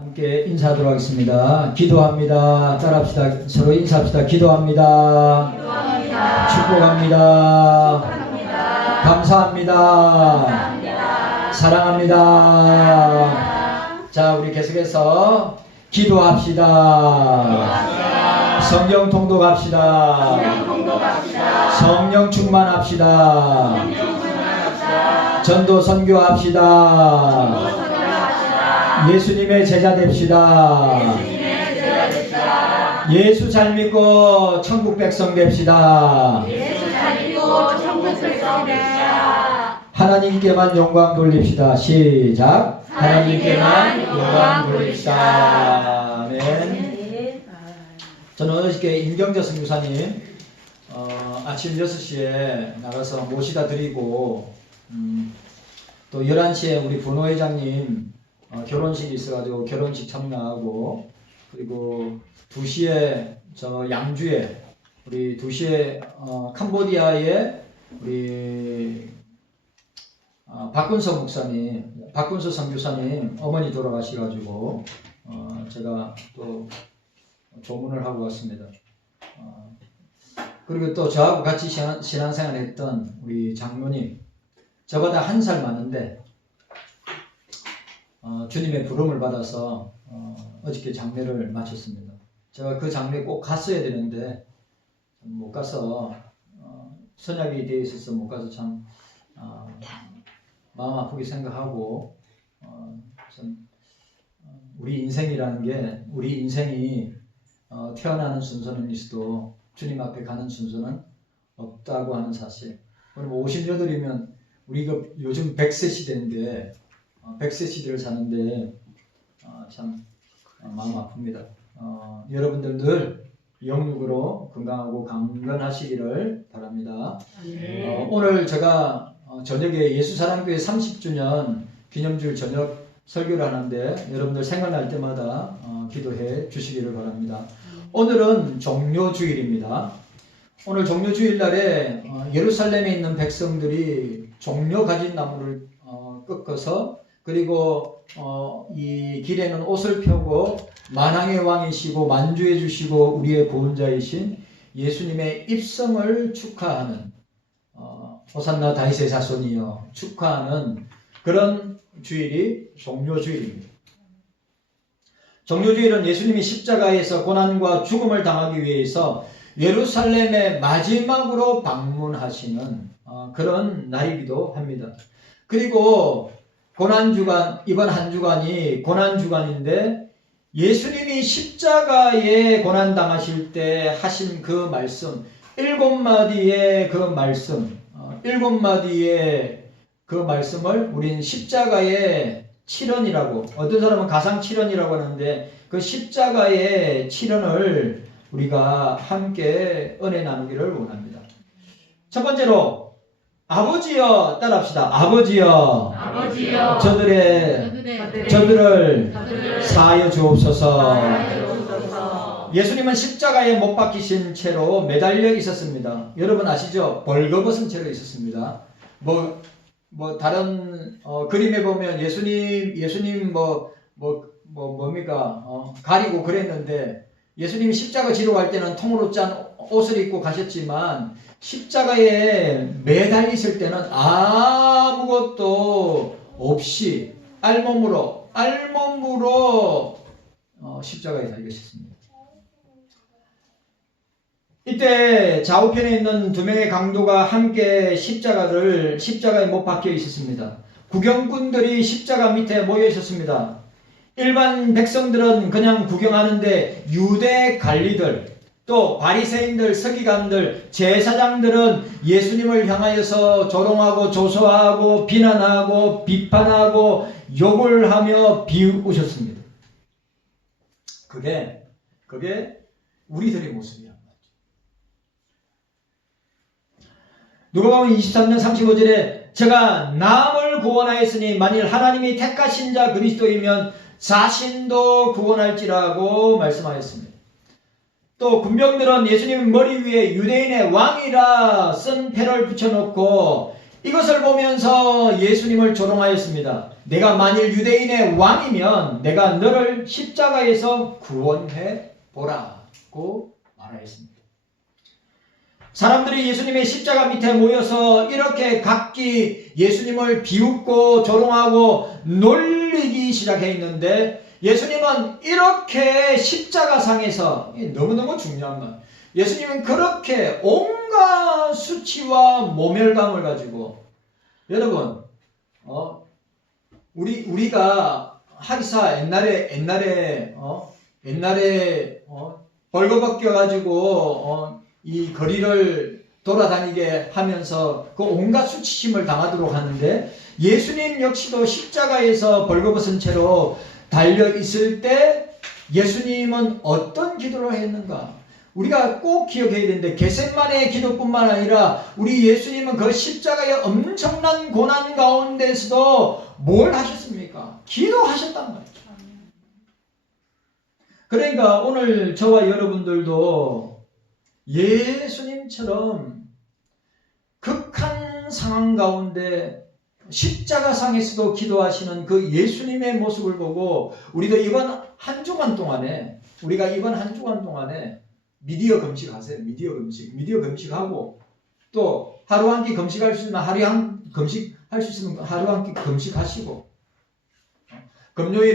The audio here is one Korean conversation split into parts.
함께 인사하도록 하겠습니다. 기도합니다. 따라합시다. 서로 인사합시다. 기도합니다. 기도합니다. 축복합니다. 축복합니다. 감사합니다. 감사합니다. 사랑합니다. 자, 우리 계속해서 기도합시다. 성경 통독합시다. 성령 공독합시다. 성령 충만합시다. 성령 충만합시다. 전도 선교합시다. 선교합시다. 예수님의 제자 됩시다. 예수님의 제자 됩시다. 예수 잘 믿고 천국 백성 됩시다. 예수 잘 믿고 천국 백성 됩시다. 하나님께만 영광 돌립시다. 시작. 하나님께만 영광 돌립시다. 아멘. 저는 어저께 임경재 선교사님 아침 6시에 나가서 모시다 드리고 또 11시에 우리 분호회장님 결혼식이 있어가지고 결혼식 참가하고, 그리고 2시에 저 양주에 우리 2시에 캄보디아에 우리 박군서 목사님, 박군서 선교사님 어머니 돌아가셔가지고 제가 또 조문을 하고 왔습니다. 그리고 또 저하고 같이 신앙생활 했던 우리 장로님, 저보다 1살 많은데 주님의 부름을 받아서 어저께 장례를 마쳤습니다. 제가 그 장례 꼭 갔어야 되는데 못 가서 선약이 되어 있어서 못 가서 참 마음 아프게 생각하고, 참 우리 인생이라는 게, 우리 인생이 태어나는 순서는 있어도 주님 앞에 가는 순서는 없다고 하는 사실. 그럼 58이면 우리가 요즘 100세 시대인데 100세 시대를 사는데 참 마음 아픕니다. 여러분들 늘 영육으로 건강하고 강건하시기를 바랍니다. 오늘 제가 저녁에 예수사랑교회 30주년 기념주일 저녁 설교를 하는데 여러분들 생각날 때마다 기도해 주시기를 바랍니다. 오늘은 종료주일입니다. 오늘 종료주일날에 예루살렘에 있는 백성들이 종려 가진 나무를 꺾어서, 그리고 이 길에는 옷을 펴고 만왕의 왕이시고 만주해 주시고 우리의 구원자이신 예수님의 입성을 축하하는, 호산나 다윗의 자손이여 축하하는 그런 주일이 종료주일입니다. 종료주일은 예수님이 십자가에서 고난과 죽음을 당하기 위해서 예루살렘에 마지막으로 방문하시는 그런 날이기도 합니다. 그리고 고난주간, 이번 한 주간이 고난주간인데 예수님이 십자가에 고난당하실 때 하신 그 말씀, 7마디의 그 말씀, 7마디의 그 말씀을 우린 십자가의 7원이라고, 어떤 사람은 가상 7원이라고 하는데 그 십자가의 7원을 우리가 함께 은혜 나누기를 원합니다. 첫 번째로 아버지여 따라합시다. 아버지여, 아버지여 저들을 사하여 주옵소서. 주옵소서. 예수님은 십자가에 못 박히신 채로 매달려 있었습니다. 여러분 아시죠? 벌거벗은 채로 있었습니다. 뭐 다른 그림에 보면 예수님 뭡니까 가리고 그랬는데, 예수님이 십자가 지러 갈 때는 통으로 짠 옷을 입고 가셨지만 십자가에 매달리실 때는 아무것도 없이 알몸으로 십자가에 달리셨습니다. 이때 좌우편에 있는 2명의 강도가 함께 십자가에 못 박혀 있었습니다. 구경꾼들이 십자가 밑에 모여 있었습니다. 일반 백성들은 그냥 구경하는데 유대 관리들, 또 바리새인들, 서기관들, 제사장들은 예수님을 향하여서 조롱하고 조소하고 비난하고 비판하고 욕을 하며 비웃으셨습니다. 그게 우리들의 모습이란 말이죠. 누가복음 23장 35절에 제가 남을 구원하였으니 만일 하나님이 택하신 자 그리스도이면 자신도 구원할지라고 말씀하였습니다. 또 군병들은 예수님 머리 위에 유대인의 왕이라 쓴 패를 붙여놓고 이것을 보면서 예수님을 조롱하였습니다. 내가 만일 유대인의 왕이면 내가 너를 십자가에서 구원해 보라고 말하였습니다. 사람들이 예수님의 십자가 밑에 모여서 이렇게 각기 예수님을 비웃고 조롱하고 놀리기 시작했는데, 예수님은 이렇게 십자가상에서, 너무너무 중요한 말, 예수님은 그렇게 온갖 수치와 모멸감을 가지고, 여러분 우리가 하기사 옛날에 벌거벗겨 가지고 이 거리를 돌아다니게 하면서 그 온갖 수치심을 당하도록 하는데, 예수님 역시도 십자가에서 벌거벗은 채로 달려 있을 때 예수님은 어떤 기도를 했는가? 우리가 꼭 기억해야 되는데, 겟세마네의 기도뿐만 아니라 우리 예수님은 그 십자가의 엄청난 고난 가운데서도 뭘 하셨습니까? 기도하셨단 말이죠. 그러니까 오늘 저와 여러분들도 예수님처럼 극한 상황 가운데 십자가상에서도 기도하시는 그 예수님의 모습을 보고, 우리도 이번 한 주간 동안에 미디어 금식하세요. 미디어 금식하고, 또 하루 한 끼 금식할 수 있으면 하루 한 끼 금식하시고, 금요일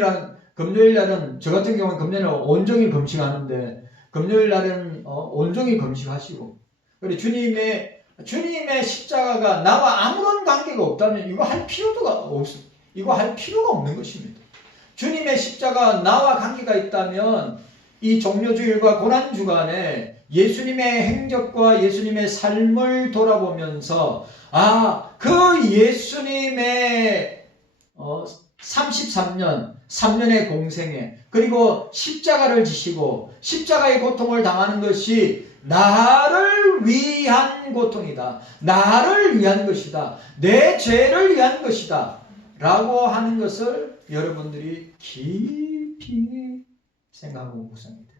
날은 저 같은 경우는 금요일은 온종일 금식하는데, 금요일 날은 온종일 금식하시고, 그리고 주님의 십자가가 나와 아무런 관계가 없다면 이거 할 필요가 없는 것입니다. 주님의 십자가 나와 관계가 있다면 이 종료주일과 고난주간에 예수님의 행적과 예수님의 삶을 돌아보면서, 그 예수님의 3년의 공생에, 그리고 십자가를 지시고 십자가의 고통을 당하는 것이 나를 위한 고통이다, 나를 위한 것이다, 내 죄를 위한 것이다 라고 하는 것을 여러분들이 깊이 생각하고 묵상해야 됩니다.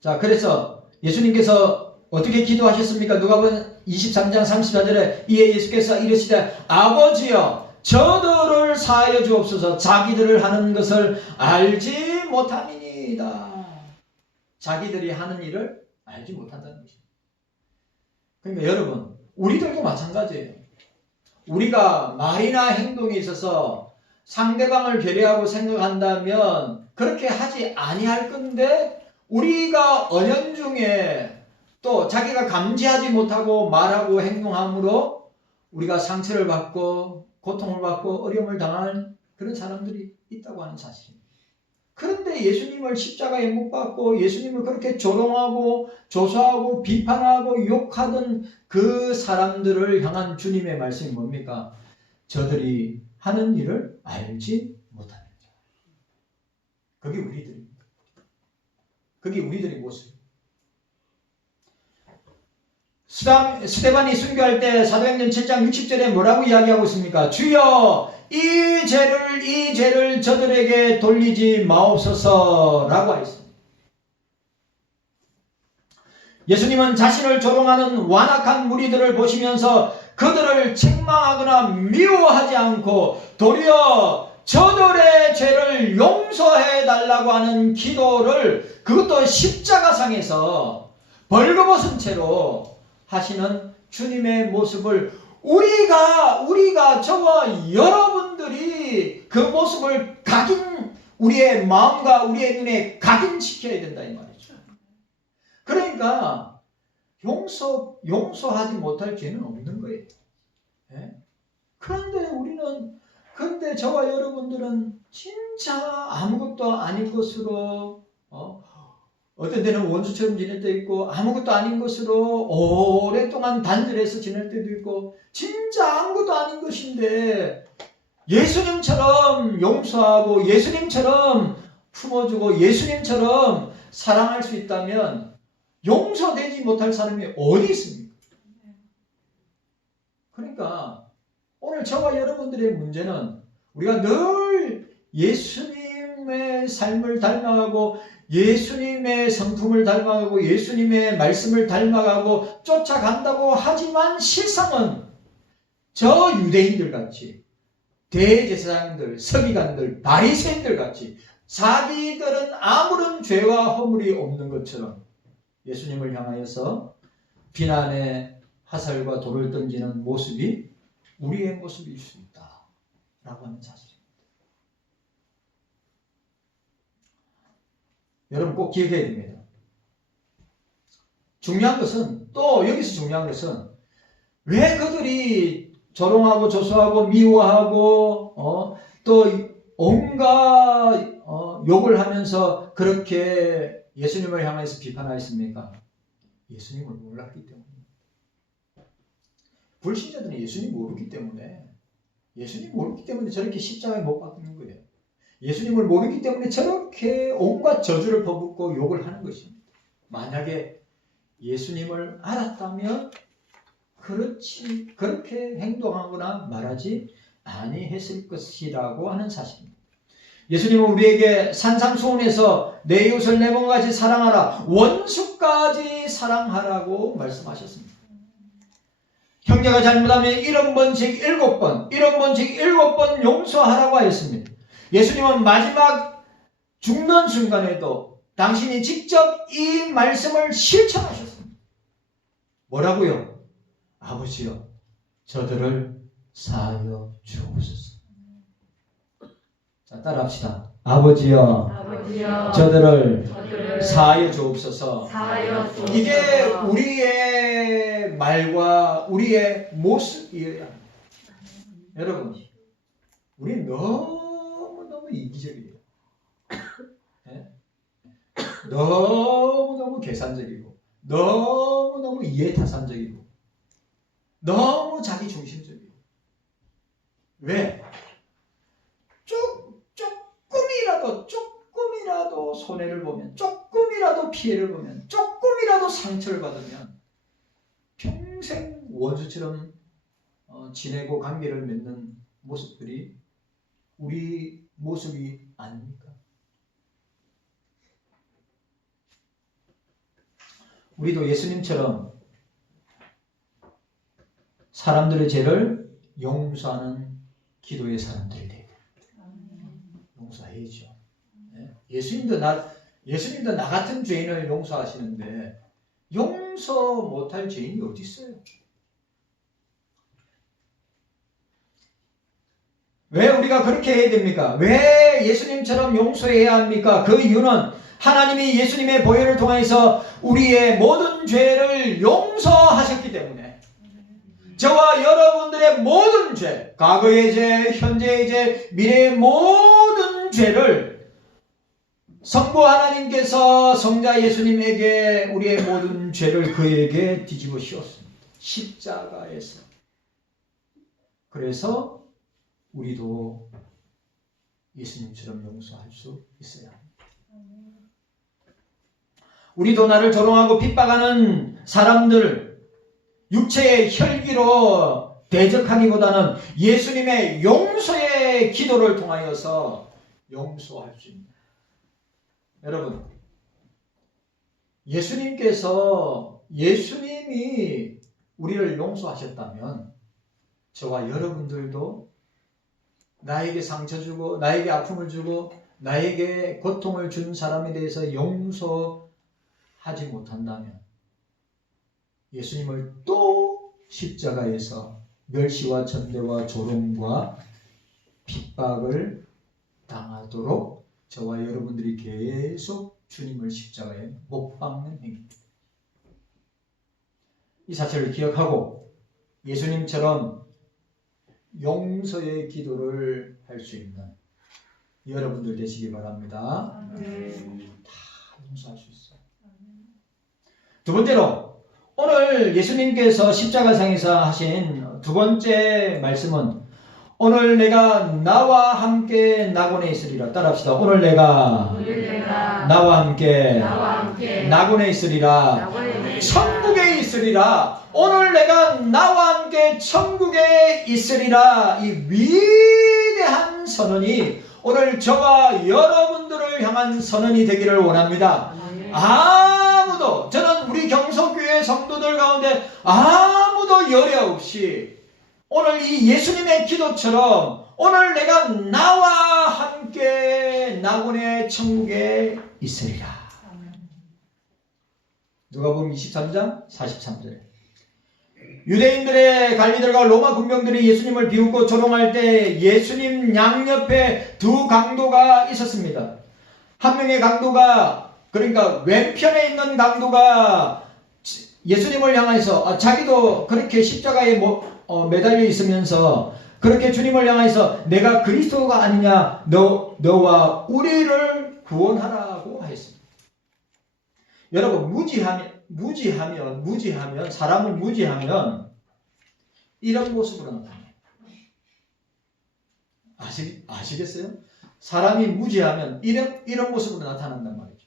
자, 그래서 예수님께서 어떻게 기도하셨습니까? 누가복음 23장 34절에 이에 예수께서 이르시되 아버지여 저들을 사하여 주옵소서, 자기들을 하는 것을 알지 못함이니이다. 자기들이 하는 일을 알지 못한다는 것입니다. 그러니까 여러분, 우리들도 마찬가지예요. 우리가 말이나 행동에 있어서 상대방을 배려하고 생각한다면 그렇게 하지 아니할 건데, 우리가 은연중에 또 자기가 감지하지 못하고 말하고 행동함으로 우리가 상처를 받고 고통을 받고 어려움을 당하는 그런 사람들이 있다고 하는 사실입니다. 그런데 예수님을 십자가에 못 박고 예수님을 그렇게 조롱하고 조소하고 비판하고 욕하던 그 사람들을 향한 주님의 말씀이 뭡니까? 저들이 하는 일을 알지 못하는 자. 그게 우리들입니다. 그게 우리들의 모습입니다. 스데반이 순교할 때 사도행전 7장 60절에 뭐라고 이야기하고 있습니까? 주여 이 죄를 저들에게 돌리지 마옵소서 라고 하였습니다. 예수님은 자신을 조롱하는 완악한 무리들을 보시면서 그들을 책망하거나 미워하지 않고 도리어 저들의 죄를 용서해 달라고 하는 기도를, 그것도 십자가상에서 벌거벗은 채로 하시는 주님의 모습을 우리가 저와 여러분들이 그 모습을 우리의 마음과 우리의 눈에 각인시켜야 된다 이 말이죠. 그러니까 용서하지 못할 죄는 없는 거예요. 네? 그런데 저와 여러분들은 진짜 아무것도 아닌 것으로 어떤 데는 원수처럼 지낼 때 있고, 아무것도 아닌 것으로 오랫동안 단절해서 지낼 때도 있고, 진짜 아무것도 아닌 것인데 예수님처럼 용서하고 예수님처럼 품어주고 예수님처럼 사랑할 수 있다면 용서되지 못할 사람이 어디 있습니까? 그러니까 오늘 저와 여러분들의 문제는 우리가 늘 예수님의 삶을 닮아가고 예수님의 성품을 닮아가고 예수님의 말씀을 닮아가고 쫓아간다고 하지만 실상은 저 유대인들 같이 대제사장들, 서기관들, 바리새인들 같이 자기들은 아무런 죄와 허물이 없는 것처럼 예수님을 향하여서 비난의 화살과 돌을 던지는 모습이 우리의 모습일 수 있다라고 하는 사실입니다. 여러분 꼭 기억해야 됩니다. 중요한 것은 또 여기서 중요한 것은 왜 그들이 조롱하고 조소하고 미워하고 또 온갖 욕을 하면서 그렇게 예수님을 향해서 비판하였습니까? 예수님을 몰랐기 때문에. 불신자들은 예수님 모르기 때문에 저렇게 십자가에 못 박는 거예요. 예수님을 모르기 때문에 저렇게 온갖 저주를 퍼붓고 욕을 하는 것입니다. 만약에 예수님을 알았다면 그렇게 행동하거나 말하지 아니했을 것이라고 하는 사실입니다. 예수님은 우리에게 산상수훈에서 내 이웃을 내 몸같이 사랑하라, 원수까지 사랑하라고 말씀하셨습니다. 형제가 잘못하면 70번씩 7번, 70번씩 7번 용서하라고 하였습니다. 예수님은 마지막 죽는 순간에도 당신이 직접 이 말씀을 실천하셨습니다. 뭐라고요? 아버지여, 저들을 사하여 주옵소서. 자, 따라합시다. 아버지여, 저들을 사하여 주옵소서. 이게 우리의 말과 우리의 모습이어야 합니다. 여러분, 우리 너무너무 이기적이에요. 네? 너무너무 계산적이고 너무너무 이해타산적이고 너무 자기중심적이고. 왜? 조금이라도 손해를 보면, 조금이라도 피해를 보면, 조금이라도 상처를 받으면 평생 원수처럼 지내고 관계를 맺는 모습들이 우리 모습이 아닙니까? 우리도 예수님처럼 사람들의 죄를 용서하는 기도의 사람들이 되고 용서해야죠. 예수님도 나 같은 죄인을 용서하시는데 용서 못할 죄인이 어디 있어요? 왜 우리가 그렇게 해야 됩니까? 왜 예수님처럼 용서해야 합니까? 그 이유는 하나님이 예수님의 보혈을 통해서 우리의 모든 죄를 용서하셨기 때문에, 저와 여러분들의 모든 죄, 과거의 죄, 현재의 죄, 미래의 모든 죄를 성부 하나님께서 성자 예수님에게 우리의 모든 죄를 그에게 뒤집어 씌웠습니다. 십자가에서. 그래서 우리도 예수님처럼 용서할 수 있어야 합니다. 우리도 나를 조롱하고 핍박하는 사람들 육체의 혈기로 대적하기보다는 예수님의 용서의 기도를 통하여서 용서할 수 있습니다. 여러분, 예수님이 우리를 용서하셨다면 저와 여러분들도 나에게 상처 주고 나에게 아픔을 주고 나에게 고통을 준 사람에 대해서 용서하지 못한다면 예수님을 또 십자가에서 멸시와 천대와 조롱과 핍박을 당하도록 저와 여러분들이 계속 주님을 십자가에 못 박는 행위입니다. 이 사실을 기억하고 예수님처럼 용서의 기도를 할 수 있는 여러분들 되시기 바랍니다. 다 용서할 수 있어요. 두 번째로, 오늘 예수님께서 십자가상에서 하신 두 번째 말씀은 오늘 내가 나와 함께 낙원에 있으리라. 따라합시다. 오늘 내가 나와 함께 낙원에 있으리라. 천국에 있으리라. 오늘 내가 나와 함께 천국에 있으리라. 이 위대한 선언이 오늘 저와 여러분들을 그리스도를 향한 선언이 되기를 원합니다. 아무도, 저는 우리 경서교회 성도들 가운데 아무도 열애 없이 오늘 이 예수님의 기도처럼 오늘 내가 나와 함께 나군의 천국에 있으리라. 누가복음 23장 43절에 유대인들의 관리들과 로마 군병들이 예수님을 비웃고 조롱할 때 예수님 양옆에 두 강도가 있었습니다. 한 명의 강도가, 그러니까 왼편에 있는 강도가 예수님을 향해서 자기도 그렇게 십자가에 매달려 있으면서 그렇게 주님을 향해서 내가 그리스도가 아니냐, 너와 우리를 구원하라고 하였습니다. 여러분, 무지하면 사람을 무지하면 이런 모습으로 나타나요. 아시겠어요? 사람이 무지하면 이런 모습으로 나타난단 말이죠.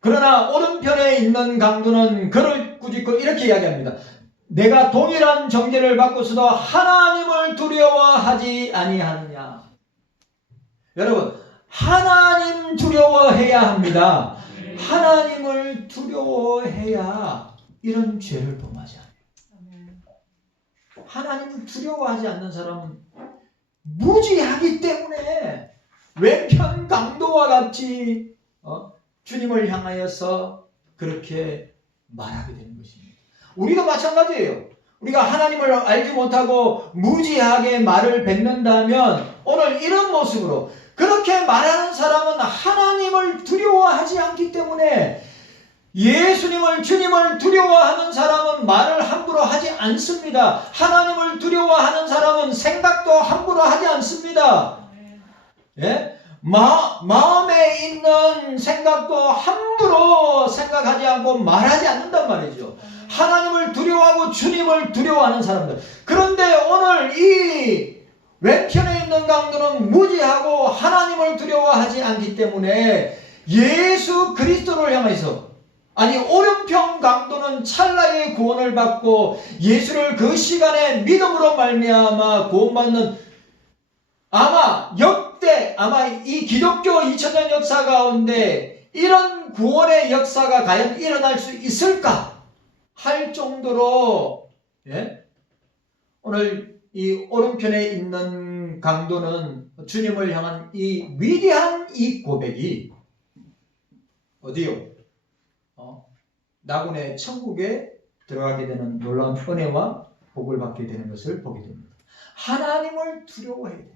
그러나 오른편에 있는 강도는 그를 꾸짖고 이렇게 이야기합니다. 내가 동일한 정죄를 받고서도 하나님을 두려워하지 아니하느냐. 여러분, 하나님 두려워해야 합니다. 하나님을 두려워해야 이런 죄를 범하지 않아요. 하나님을 두려워하지 않는 사람은 무지하기 때문에 왼편 강도와 같이 주님을 향하여서 그렇게 말하게 되는 것입니다. 우리도 마찬가지예요. 우리가 하나님을 알지 못하고 무지하게 말을 뱉는다면 오늘 이런 모습으로 그렇게 말하는 사람은 하나님을 두려워하지 않기 때문에 예수님을, 주님을 두려워하는 사람은 말을 함부로 하지 않습니다. 하나님을 두려워하는 사람은 생각도 함부로 하지 않습니다. 예? 마음에 있는 생각도 함부로 생각하지 않고 말하지 않는단 말이죠. 하나님을 두려워하고 주님을 두려워하는 사람들. 그런데 오늘 이 왼편에 있는 강도는 무지하고 하나님을 두려워하지 않기 때문에 예수 그리스도를 향해서, 아니 오른편 강도는 찰나의 구원을 받고 예수를 그 시간에 믿음으로 말미암아 구원받는, 아마 이 기독교 2000년 역사 가운데 이런 구원의 역사가 과연 일어날 수 있을까 할 정도로, 오늘 이 오른편에 있는 강도는 주님을 향한 이 위대한 이 고백이 어디요? 나군의 천국에 들어가게 되는 놀라운 은혜와 복을 받게 되는 것을 보게 됩니다. 하나님을 두려워해야 된다.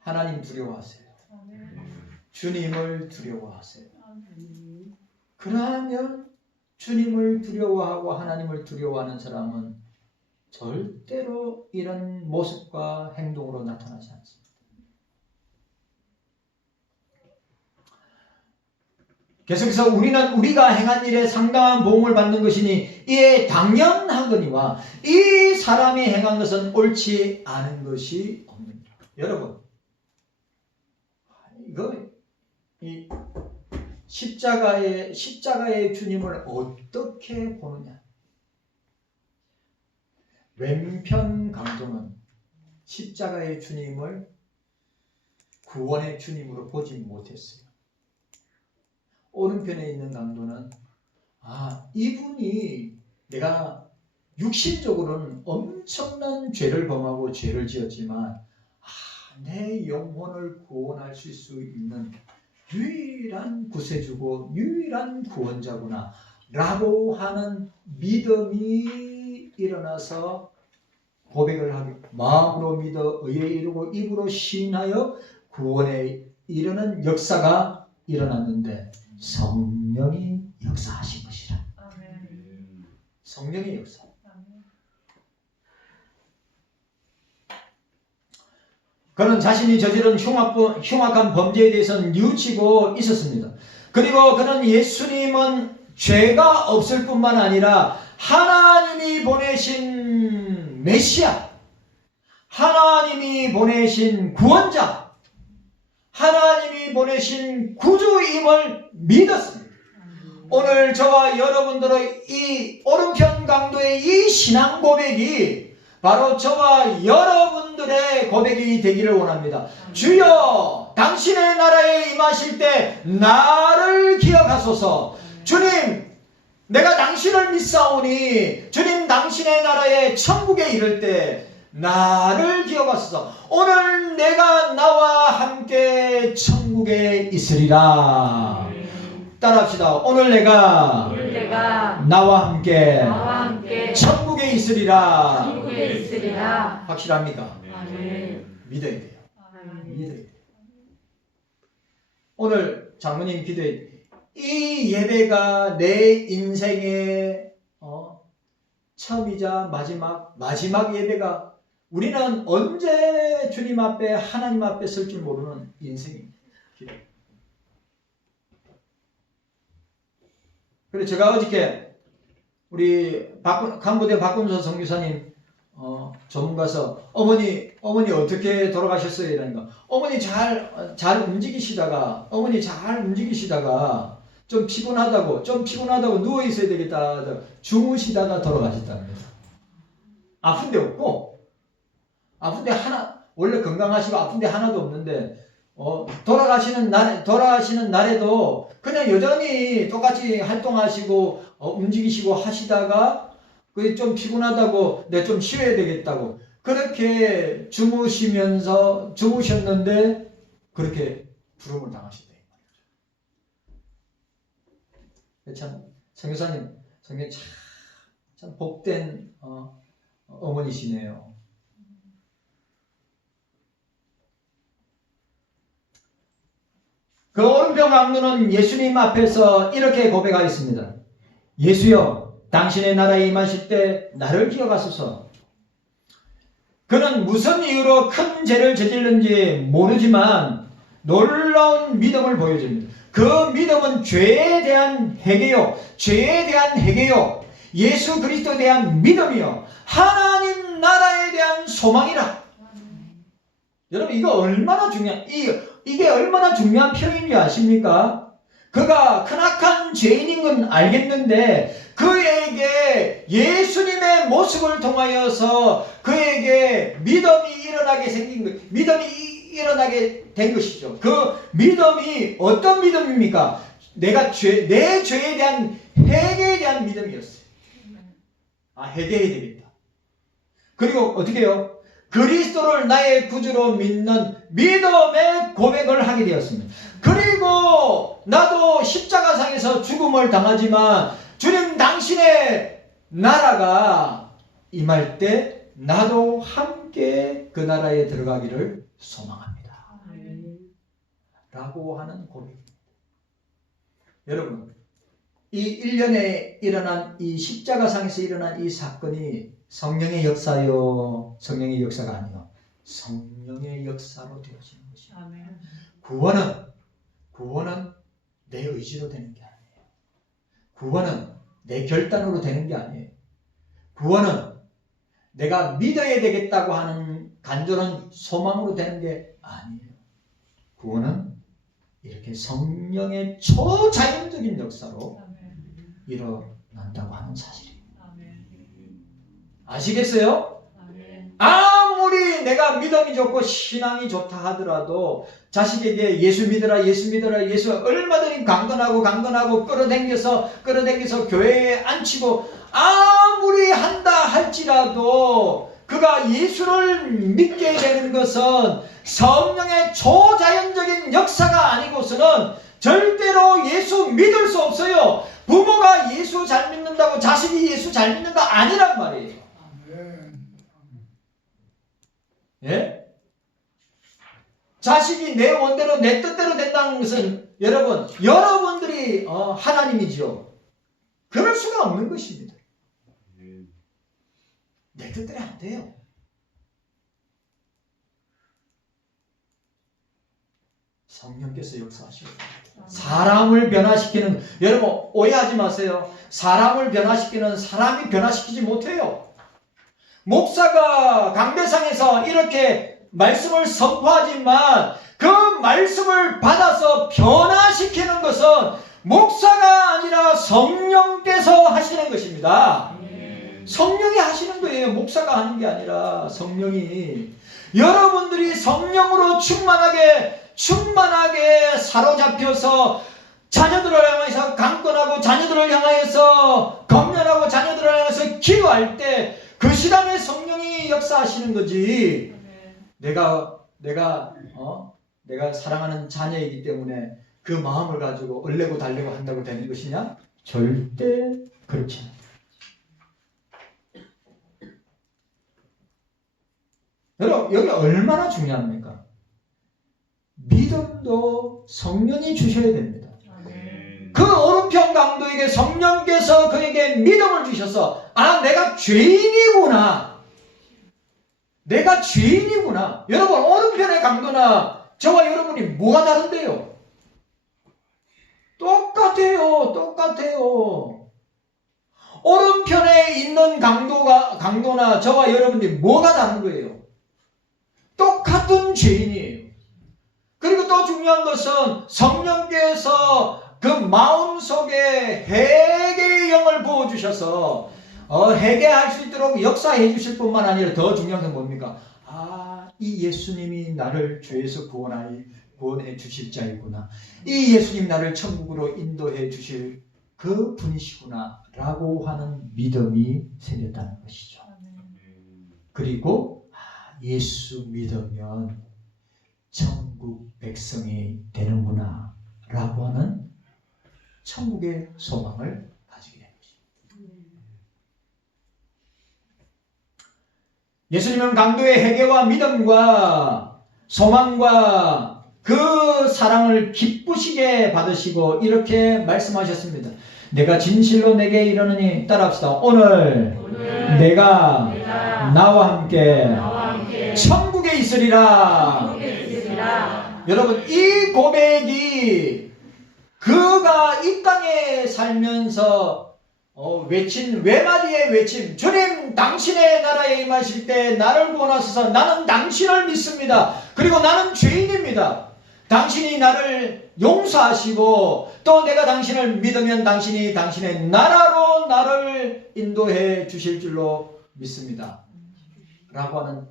하나님 두려워하세요. 주님을 두려워하세요. 그러면 주님을 두려워하고 하나님을 두려워하는 사람은 절대로 이런 모습과 행동으로 나타나지 않습니다. 계속해서 우리가 행한 일에 상당한 보응을 받는 것이니 이에 당연하거니와 이 사람이 행한 것은 옳지 않은 것이 없느니라. 여러분, 이 십자가의 주님을 어떻게 보느냐? 왼편 강도는 십자가의 주님을 구원의 주님으로 보지 못했어요. 오른편에 있는 강도는 이분이 내가 육신적으로는 엄청난 죄를 범하고 죄를 지었지만 내 영혼을 구원할 수 있는 유일한 구세주고 유일한 구원자구나 라고 하는 믿음이 일어나서 고백을 하고 마음으로 믿어 의에 이르고 입으로 시인하여 구원에 이르는 역사가 일어났는데 성령이 역사하신 것이라. 성령의 역사. 그는 자신이 저지른 흉악한 범죄에 대해서는 뉘우치고 있었습니다. 그리고 그는 예수님은 죄가 없을 뿐만 아니라 하나님이 보내신 메시아, 하나님이 보내신 구원자, 하나님이 보내신 구주임을 믿었습니다. 오늘 저와 여러분들의 이 오른편 강도의 이 신앙 고백이 바로 저와 여러분 여러분들의 고백이 되기를 원합니다. 주여, 당신의 나라에 임하실 때 나를 기억하소서. 주님, 내가 당신을 믿사오니 주님, 당신의 나라에 천국에 이를 때 나를 기억하소서. 오늘 내가 나와 함께 천국에 있으리라. 따라합시다. 오늘 내가 나와 함께 천국에 있으리라. 확실합니까? 믿어야 돼요. 믿어야 돼요. 오늘 장로님 기도해. 이 예배가 내 인생의 처음이자 마지막 예배가, 우리는 언제 주님 앞에, 하나님 앞에 설 줄 모르는 인생입니다. 그래서 제가 어저께 우리 강부대 박근서 선교사님 전문가서 어머니 어떻게 돌아가셨어요? 이러니까 어머니 잘 움직이시다가 좀 피곤하다고 누워 있어야 되겠다 주무시다가 돌아가셨답니다. 아픈 데 없고, 원래 건강하시고 아픈 데 하나도 없는데 돌아가시는 날에도 그냥 여전히 똑같이 활동하시고 움직이시고 하시다가 그게 좀 피곤하다고 내가 좀 쉬어야 되겠다고 그렇게 주무셨는데 그렇게 부름을 당하셨다. 참 선교사님 참 복된 어머니시네요. 그 오른편 강도는 예수님 앞에서 이렇게 고백하였습니다. 예수여, 당신의 나라에 임하실 때 나를 기억하소서. 그는 무슨 이유로 큰 죄를 저질른지 모르지만 놀라운 믿음을 보여줍니다. 그 믿음은 죄에 대한 회개요. 예수 그리스도에 대한 믿음이요. 하나님 나라에 대한 소망이라. 여러분, 이거 얼마나 이게 얼마나 중요한 표현인지 아십니까? 그가 크나큰 죄인인 건 알겠는데 그에게 예수님의 모습을 통하여서 그에게 믿음이 일어나게 된 것이죠. 그 믿음이 어떤 믿음입니까? 내 죄에 대한 회개에 대한 믿음이었어요. 회개해야 되겠다. 그리고 어떻게 해요? 그리스도를 나의 구주로 믿는 믿음의 고백을 하게 되었습니다. 그리고 나도 십자가상에서 죽음을 당하지만 주님, 당신의 나라가 임할 때 나도 함께 그 나라에 들어가기를 소망합니다. 라고 하는 고백입니다. 여러분, 이 1년에 일어난 이 십자가상에서 일어난 이 사건이 성령의 역사요, 성령의 역사가 아니요, 성령의 역사로 되어지는 것입니다. 구원은 내 의지로 되는 게 아니에요. 구원은 내 결단으로 되는 게 아니에요. 구원은 내가 믿어야 되겠다고 하는 간절한 소망으로 되는 게 아니에요. 구원은 이렇게 성령의 초자연적인 역사로 일어난다고 하는 사실입니다. 아시겠어요? 아무리 내가 믿음이 좋고 신앙이 좋다 하더라도 자식에게 예수 믿어라, 예수 얼마든지 강건하고 끌어당겨서 교회에 앉히고 아무리 한다 할지라도 그가 예수를 믿게 되는 것은 성령의 초자연적인 역사가 아니고서는 절대로 예수 믿을 수 없어요. 부모가 예수 잘 믿는다고 자식이 예수 잘 믿는다 아니란 말이에요. 예? 자식이 내 원대로 내 뜻대로 된다는 것은 여러분들이 하나님이죠. 그럴 수가 없는 것입니다. 내 뜻대로 안 돼요. 성령께서 역사하시고 사람을 변화시키는, 여러분 오해하지 마세요. 사람을 변화시키는 사람이 변화시키지 못해요. 목사가 강대상에서 이렇게 말씀을 선포하지만 그 말씀을 받아서 변화시키는 것은 목사가 아니라 성령께서 하시는 것입니다. 성령이 하시는 거예요. 목사가 하는 게 아니라 성령이. 여러분들이 성령으로 충만하게 사로잡혀서 자녀들을 향해서 강권하고 자녀들을 향하여서 검면하고 자녀들을 향해서 기도할 때 그 시간에 성령이 역사하시는 거지. 내가 사랑하는 자녀이기 때문에 그 마음을 가지고 얼레고 달래고 한다고 되는 것이냐? 절대 그렇지 않아요. 여러분, 여기 얼마나 중요합니까? 믿음도 성령이 주셔야 됩니다. 그 오른편 강도에게 성령께서 그에게 믿음을 주셔서 내가 죄인이구나. 여러분, 오른편의 강도나 저와 여러분이 뭐가 다른데요? 똑같아요. 오른편에 있는 강도나 저와 여러분이 뭐가 다른 거예요? 똑같은 죄인이에요. 그리고 또 중요한 것은 성령께서 그 마음속에 회개의 영을 부어주셔서 회개할 수 있도록 역사해 주실 뿐만 아니라 더 중요한 건 뭡니까? 이 예수님이 나를 죄에서 구원해 주실 자이구나. 이 예수님 나를 천국으로 인도해 주실 그 분이시구나 라고 하는 믿음이 생겼다는 것이죠. 그리고 예수 믿으면 천국 백성이 되는구나 라고 하는 천국의 소망을 가지게 된 것입니다. 예수님은 강도의 회개와 믿음과 소망과 그 사랑을 기쁘시게 받으시고 이렇게 말씀하셨습니다. 내가 진실로 내게 이르노니, 따라합시다. 오늘 내가 나와 함께 천국에 있으리라. 여러분, 이 고백이 그가 이 땅에 살면서 외친 외마디의 외침, 주님 당신의 나라에 임하실 때 나를 구원하소서. 나는 당신을 믿습니다. 그리고 나는 죄인입니다. 당신이 나를 용서하시고 또 내가 당신을 믿으면 당신이 당신의 나라로 나를 인도해 주실 줄로 믿습니다 라고 하는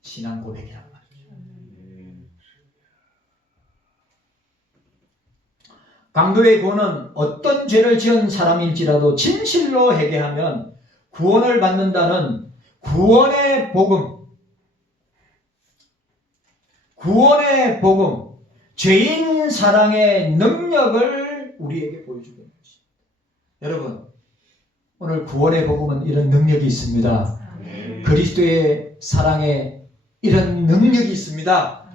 신앙 고백이란 말이죠. 강도의 구원은 어떤 죄를 지은 사람일지라도 진실로 회개하면 구원을 받는다는 구원의 복음, 죄인 사랑의 능력을 우리에게 보여주고 있는 것입니다. 여러분, 오늘 구원의 복음은 이런 능력이 있습니다. 그리스도의 사랑에 이런 능력이 있습니다.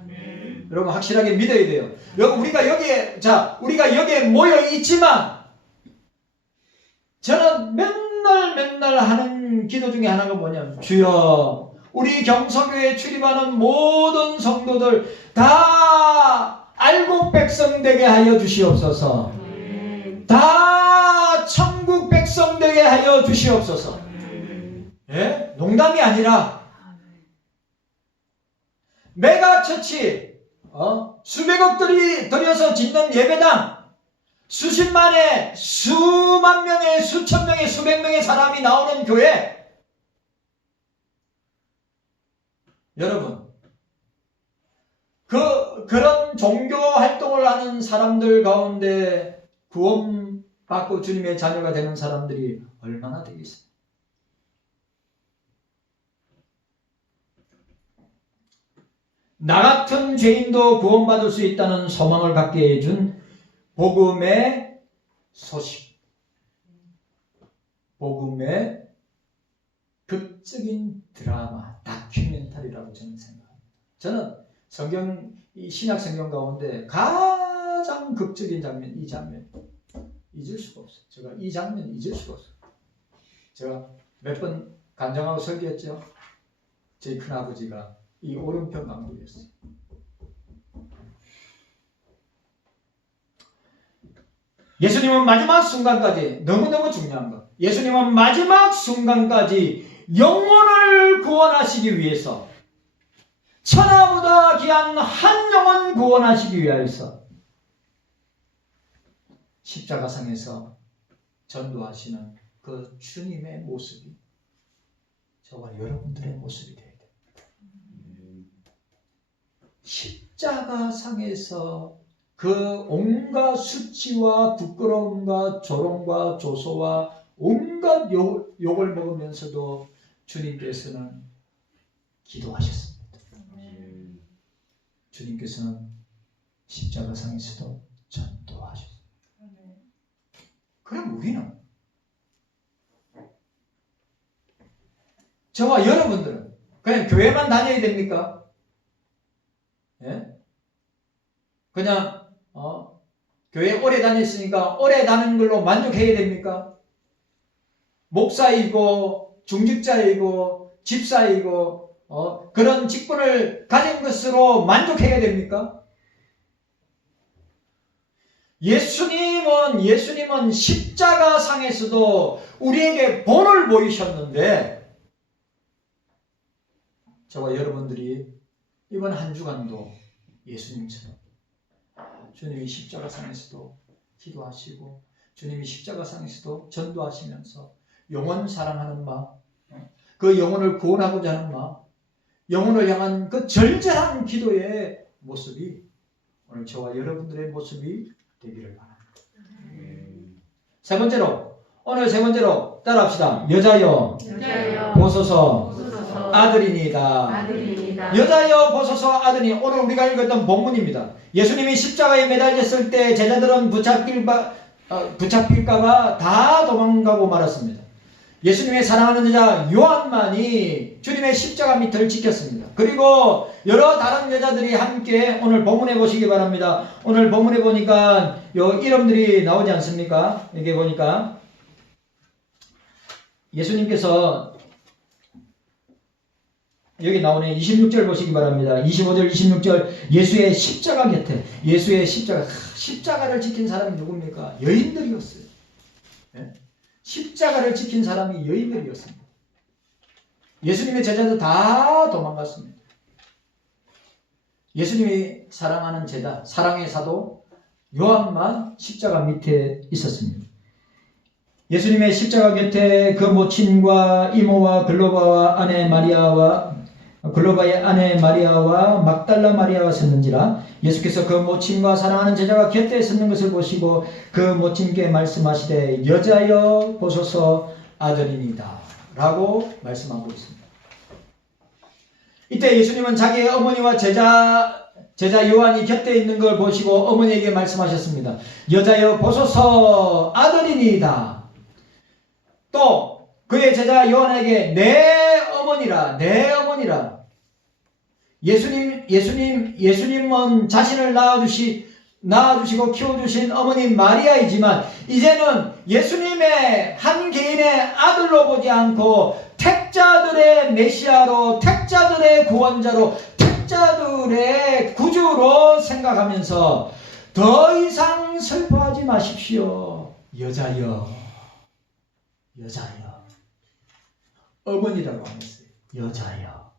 여러분, 확실하게 믿어야 돼요. 여러분, 우리가 여기에 모여 있지만 저는 맨날 하는 기도 중에 하나가 뭐냐면, 주여, 우리 경서교에 출입하는 모든 성도들 다 알곡 백성 되게 하여 주시옵소서. 다 천국 백성 되게 하여 주시옵소서. 예? 농담이 아니라 메가처치, 수백억들이 들여서 짓는 예배당, 수십만의, 수만 명의, 수천 명의, 수백 명의 사람이 나오는 교회. 여러분, 그런 종교 활동을 하는 사람들 가운데 구원받고 주님의 자녀가 되는 사람들이 얼마나 되겠습니까? 나 같은 죄인도 구원받을 수 있다는 소망을 갖게 해준 복음의 소식, 복음의 극적인 드라마, 다큐멘터리라고 저는 생각합니다. 저는 이 신약 성경 가운데 가장 극적인 장면, 이 장면 잊을 수가 없어요. 제가 이 장면 잊을 수가 없어요. 제가 몇 번 간증하고 설교했죠. 제 큰아버지가 이 오른편 강도였어요. 예수님은 마지막 순간까지, 너무너무 중요한 것, 예수님은 마지막 순간까지 영혼을 구원하시기 위해서, 천하보다 귀한 한 영혼 구원하시기 위하여서 십자가상에서 전도하시는 그 주님의 모습이 저와 여러분들의 모습이 되어야 됩니다. 십자가상에서 그 온갖 수치와 부끄러움과 조롱과 조소와 온갖 욕을 먹으면서도 주님께서는 기도하셨습니다. 주님께서는 십자가상에서도 전도하셨습니다. 그럼 우리는, 저와 여러분들은 그냥 교회만 다녀야 됩니까? 예? 그냥 교회 오래 다녔으니까 오래 다니는 걸로 만족해야 됩니까? 목사이고 중직자이고 집사이고 그런 직분을 가진 것으로 만족해야 됩니까? 예수님은 십자가상에서도 우리에게 본을 보이셨는데, 저와 여러분들이 이번 한 주간도 예수님처럼 주님이 십자가상에서도 기도하시고 주님이 십자가상에서도 전도하시면서 영혼 사랑하는 마음, 그 영혼을 구원하고자 하는 마음, 영혼을 향한 그 절절한 기도의 모습이 오늘 저와 여러분들의 모습이 되기를 바랍니다. 오늘 세 번째로 따라합시다. 여자여 보소서 아들이니이다. 여자여 보소서 아들이니. 오늘 우리가 읽었던 본문입니다. 예수님이 십자가에 매달렸을 때 제자들은 붙잡힐까봐 다 도망가고 말았습니다. 예수님의 사랑하는 여자 요한만이 주님의 십자가 밑을 지켰습니다. 그리고 여러 다른 여자들이 함께 오늘 본문에 보시기 바랍니다. 오늘 본문에 보니까 요 이름들이 나오지 않습니까? 여기 보니까 예수님께서 여기 나오네. 26절 보시기 바랍니다. 25절 26절 예수의 십자가 곁에, 예수의 십자가를 지킨 사람이 누굽니까? 여인들이었어요. 네? 십자가를 지킨 사람이 여인들이었습니다. 예수님의 제자들 다 도망갔습니다. 예수님이 사랑하는 제자, 사랑의 사도 요한만 십자가 밑에 있었습니다. 예수님의 십자가 곁에 그 모친과 이모와 글로바의 아내 마리아와 막달라 마리아가 섰는지라. 예수께서 그 모친과 사랑하는 제자가 곁에 섰는 것을 보시고 그 모친께 말씀하시되 여자여 보소서 아들이니이다 라고 말씀하고 있습니다. 이때 예수님은 자기의 어머니와 제자 요한이 곁에 있는 걸 보시고 어머니에게 말씀하셨습니다. 여자여 보소서 아들이니이다. 또 그의 제자 요한에게 내 어머니라. 예수님은 자신을 낳아주시고 키워주신 어머니 마리아이지만 이제는 예수님의 한 개인의 아들로 보지 않고 택자들의 메시아로, 택자들의 구원자로, 택자들의 구주로 생각하면서 더 이상 슬퍼하지 마십시오. 여자여. 어머니라고 안 했어요. 여자여.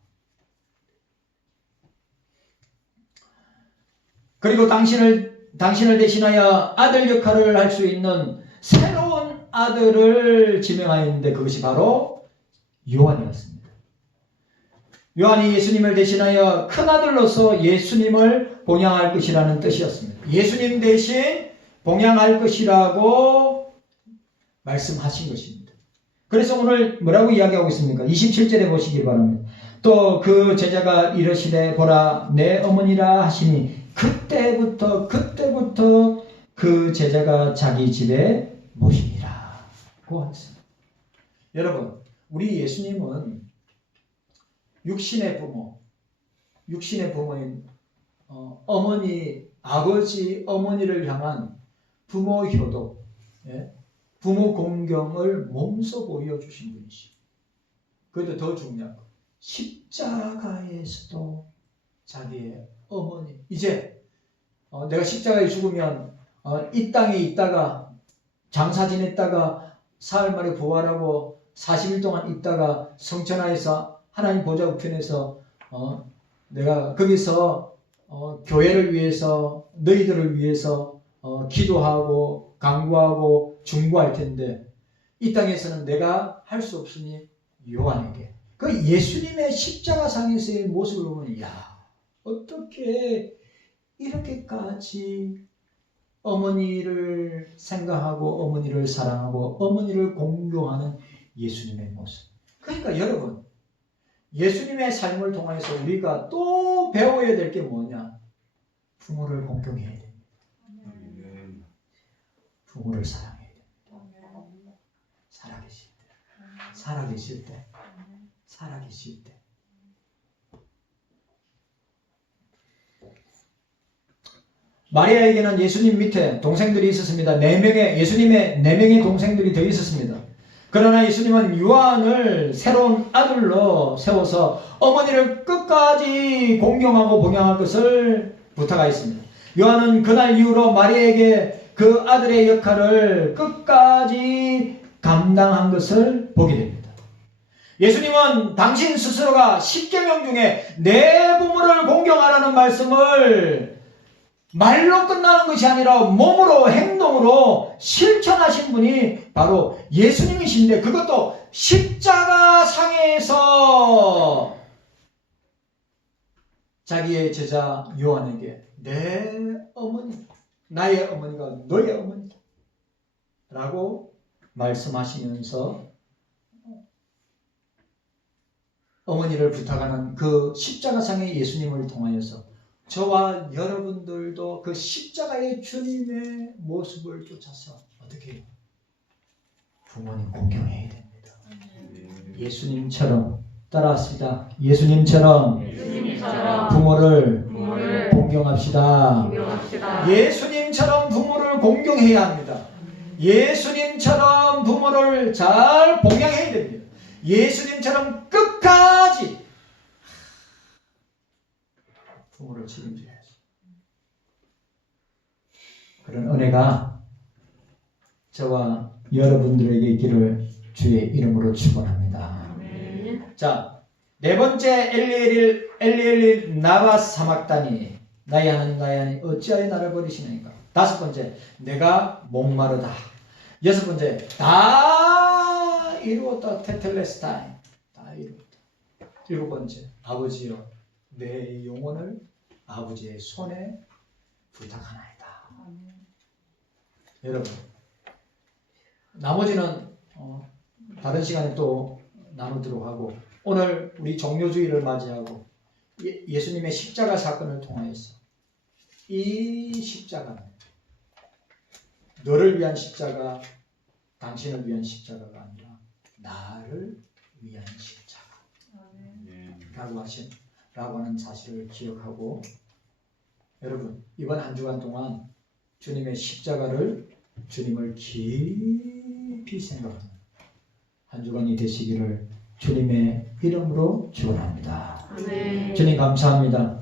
그리고 당신을 대신하여 아들 역할을 할 수 있는 새로운 아들을 지명하였는데 그것이 바로 요한이었습니다. 요한이 예수님을 대신하여 큰아들로서 예수님을 봉양할 것이라는 뜻이었습니다. 예수님 대신 봉양할 것이라고 말씀하신 것입니다. 그래서 오늘 뭐라고 이야기하고 있습니까? 27절에 보시기 바랍니다. 또 그 제자가 이르시되 보라 내 어머니라 하시니 그때부터 그 제자가 자기 집에 모시니라 고 했습니다. 여러분, 우리 예수님은 육신의 부모인 어머니, 아버지, 어머니를 향한 부모 효도, 부모 공경을 몸소 보여주신 분이시죠. 그래도 더 중요한 거, 십자가에서도 자기의 어머니, 이제 내가 십자가에 죽으면 이 땅에 있다가 장사 지냈다가 사흘 만에 부활하고 40일 동안 있다가 성천하에서 하나님 보좌 우편에서 내가 거기서 교회를 위해서, 너희들을 위해서 기도하고 강구하고 중보할 텐데, 이 땅에서는 내가 할 수 없으니 요한에게. 그 예수님의 십자가상에서의 모습을 보면 야, 어떻게 이렇게까지 어머니를 생각하고 어머니를 사랑하고 어머니를 공경하는 예수님의 모습. 그러니까 여러분, 예수님의 삶을 통해서 우리가 또 배워야 될 게 뭐냐? 부모를 공경해야 됩니다. 부모를 사랑해야 됩니다. 살아계실 때, 살아계실 때, 살아계실 때. 마리아에게는 예수님 밑에 동생들이 있었습니다. 예수님의 4명의 동생들이 더 있었습니다. 그러나 예수님은 요한을 새로운 아들로 세워서 어머니를 끝까지 공경하고 봉양할 것을 부탁하였습니다. 요한은 그날 이후로 마리아에게 그 아들의 역할을 끝까지 감당한 것을 보게 됩니다. 예수님은 당신 스스로가 10계명 중에 내 부모를 공경하라는 말씀을 말로 끝나는 것이 아니라 몸으로 행동으로 실천하신 분이 바로 예수님이신데, 그것도 십자가 상에서 자기의 제자 요한에게 내 어머니, 나의 어머니가 너의 어머니다 라고 말씀하시면서 어머니를 부탁하는 그 십자가상의 예수님을 통하여서 저와 여러분들도 그 십자가의 주님의 모습을 쫓아서 어떻게 해요? 부모님 공경해야 됩니다. 예수님처럼 따라합시다. 예수님처럼 부모를 공경합시다. 예수님처럼 부모를 공경해야 합니다. 예수님처럼 부모를 잘 봉양해야 됩니다. 예수님처럼 끝까지 부모를 책임져야지. 그런 은혜가 저와 여러분들에게 있기를 주의 이름으로 축원합니다. 자, 4번째 엘리엘리 나와 사막다니 나의 하나님 나의 하나님 어찌하여 나를 버리시나이까. 5번째 내가 목마르다. 6번째 다 이루었다. 테텔레스타이 다 이루었다. 7번째 아버지여 내 영혼을 아버지의 손에 부탁하나이다. 여러분, 나머지는 다른 시간에 또 나누도록 하고, 오늘 우리 종료주의를 맞이하고 예수님의 십자가 사건을 통하여서 이 십자가는 너를 위한 십자가, 당신을 위한 십자가가 아니라 나를 위한 십자가라고 하는 사실을 기억하고, 여러분 이번 한 주간 동안 주님의 십자가를, 주님을 깊이 생각하는 한 주간이 되시기를 주님의 이름으로 축원합니다. 주님 감사합니다.